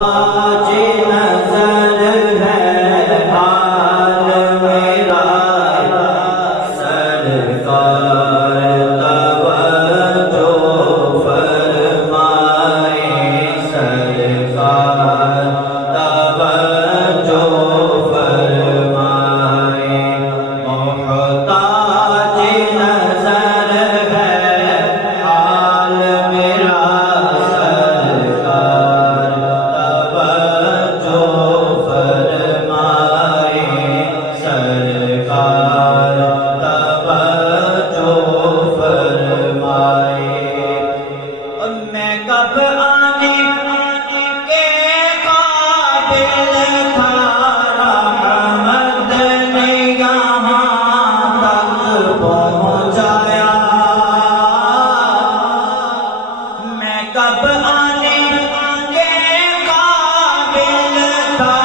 آج نظر ہے حال میرا سرکار توجہ فرمائے سرکار توجہ فرمائے محتاج نظر ہے حال میرا کب آنے کے قابل تھا رحمت نے یہاں تک پہنچایا میں کب آنے کے قابل تھا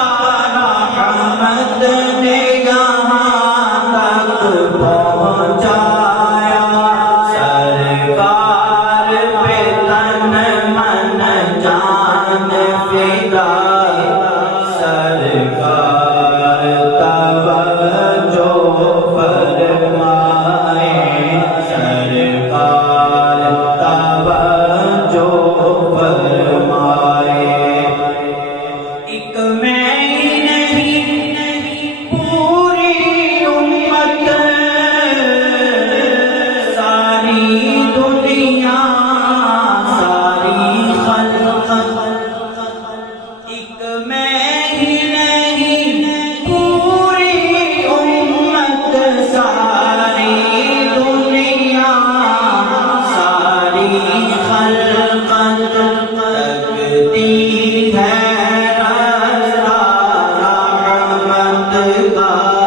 رحمت نے یہاں تک پہنچایا کا